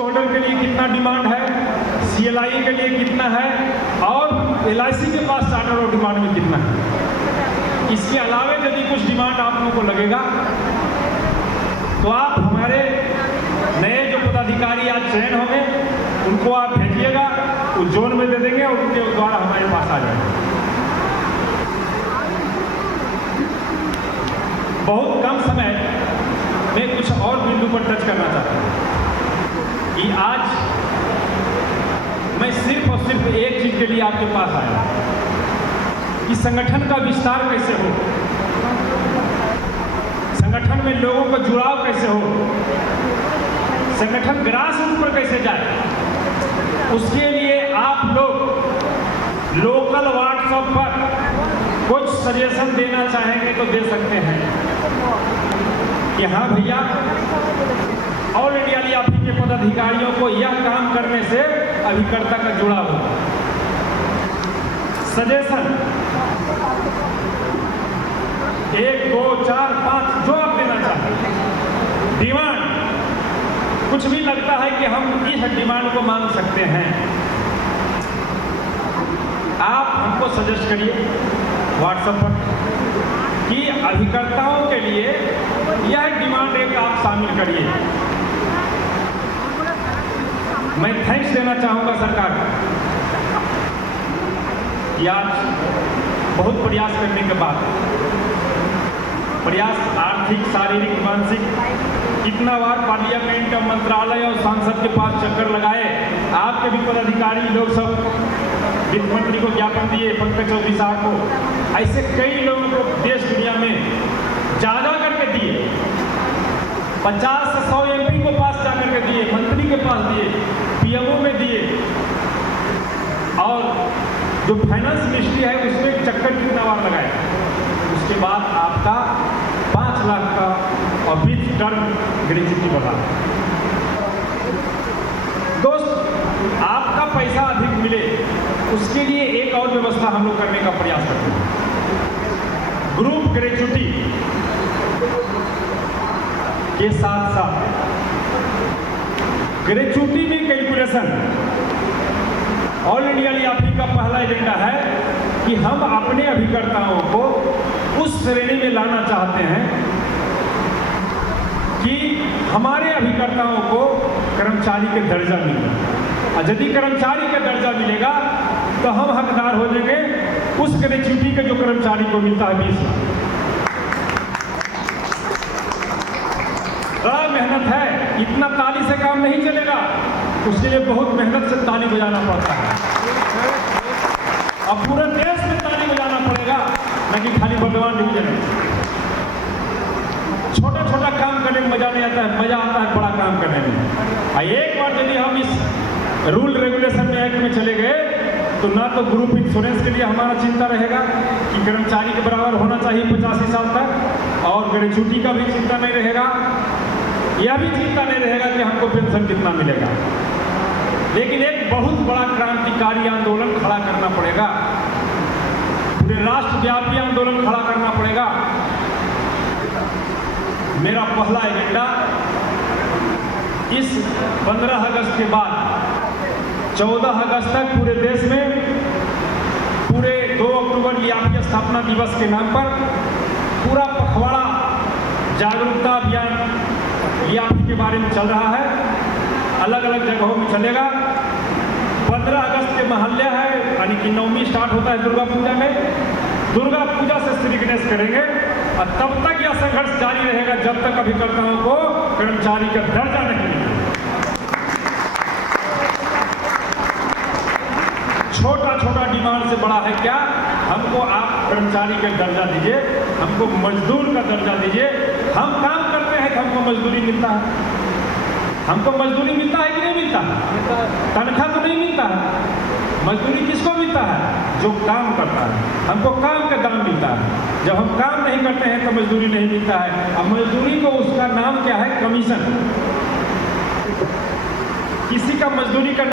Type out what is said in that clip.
Holder के लिए कितना डिमांड है, CLI के लिए कितना है और LIC के पास चार्टर और डिमांड में कितना है। इसके अलावा यदि कुछ डिमांड आप लोगों को लगेगा तो आप हमारे नए जो पदाधिकारी आज चयन होंगे उनको आप भेजिएगा, उस जोन में दे देंगे और उनके द्वारा हमारे पास आ जाएगा। बहुत कम समय में कुछ और बिंदु पर टच करना चाहता हूँ कि आज मैं सिर्फ और सिर्फ एक चीज के लिए आपके पास आया कि संगठन का विस्तार कैसे हो, संगठन में लोगों का जुड़ाव कैसे हो, संगठन ग्रास रूट पर कैसे जाए। उसके लिए आप लोग लोकल व्हाट्सएप पर कुछ सजेशन देना चाहेंगे तो दे सकते हैं कि हाँ भैया, ऑल इंडिया लियाफी के पदाधिकारियों को यह काम करने से अभिकर्ता का जुड़ाव हो। सजेशन 1, 2, 4, 5 जो आप देना चाहते हैं। डिमांड कुछ भी लगता है कि हम इस डिमांड को मांग सकते हैं, आप हमको सजेस्ट करिए व्हाट्सएप पर कि अभिकर्ताओं के लिए यह डिमांड एक आप शामिल करिए। मैं थैंक्स देना चाहूंगा सरकार कि आज बहुत प्रयास करने के बाद, प्रयास आर्थिक, शारीरिक, मानसिक, कितना बार पार्लियामेंट, मंत्रालय और सांसद के पास चक्कर लगाए, आपके भी पदाधिकारी लोग सब वित्त मंत्री को ज्ञापन दिए, पंकज चौधरी साहब को, ऐसे कई लोगों को देश दुनिया में जा करके दिए, 50 से 100 MP को पास जाकर के दिए, मंत्री के पास दिए, PMO में दिए, और जो फाइनेंस मिनिस्ट्री है उसमें चक्कर कितना बार लगाए। उसके बाद आपका 5 लाख का और विथ टर्म ग्रेच्युटी बढ़ा। दोस्त, आपका पैसा अधिक मिले उसके लिए एक और व्यवस्था हम लोग करने का प्रयास करते हैं। ग्रुप ग्रेच्युटी के साथ साथ ग्रेच्युटी में कैलकुलेशन, ऑल इंडिया लियाफी का पहला एजेंडा है कि हम अपने अभिकर्ताओं को उस श्रेणी में लाना चाहते हैं कि हमारे अभिकर्ताओं को कर्मचारी के दर्जा मिले, और यदि कर्मचारी का दर्जा मिलेगा तो हम हकदार हो जाएंगे उस ग्रेच्युटी के जो कर्मचारी को मिलता है 20 लाख। बड़ा मेहनत है, इतना ताली से काम नहीं चलेगा, उसके लिए बहुत मेहनत से ताली बजाना पड़ता है, और पूरे देश में ताली बजाना पड़ेगा, न कि खाली भगवान डिवीजन में। छोटा छोटा काम करने में मजा नहीं आता है, मजा आता है बड़ा काम करने में। एक बार यदि हम इस रूल रेगुलेशन में एक्ट में चले गए तो ना तो ग्रुप इंश्योरेंस के लिए हमारा चिंता रहेगा कि कर्मचारी के बराबर होना चाहिए 85 साल तक, और ग्रेच्युटी का भी चिंता नहीं रहेगा, यह भी चिंता नहीं रहेगा कि हमको पेंशन कितना मिलेगा। लेकिन एक बहुत बड़ा क्रांतिकारी आंदोलन खड़ा करना पड़ेगा, पूरे राष्ट्रव्यापी आंदोलन खड़ा करना पड़ेगा। मेरा पहला एजेंडा इस 15 अगस्त के बाद 14 अगस्त तक पूरे देश में, पूरे 2 अक्टूबर लियाफी स्थापना दिवस के नाम पर पूरा पखवाड़ा जागरूकता अभियान लियाफी के बारे में चल रहा है, अलग अलग जगहों में चलेगा। 15 अगस्त के महल्ले है, यानी कि नवमी स्टार्ट होता है दुर्गा पूजा में, दुर्गा पूजा से श्री गणेश करेंगे, और तब तक यह संघर्ष जारी रहेगा जब तक अभिकर्ताओं को कर्मचारी का दर्जा नहीं मिलेगा। छोटा छोटा डिमांड से बड़ा है क्या, हमको आप कर्मचारी का दर्जा दीजिए, हमको मजदूर का दर्जा दीजिए। हम काम करते हैं तो हमको मजदूरी मिलता है, हमको मजदूरी मिलता है कि नहीं मिलता है? तनख्वाह तो नहीं मिलता है। मजदूरी किसको मिलता है? जो काम करता है, हमको काम का दाम मिलता है। जब हम काम नहीं करते हैं तो मजदूरी नहीं मिलता है। अब मजदूरी को उसका नाम क्या है? कमीशन। किसी का मजदूरी का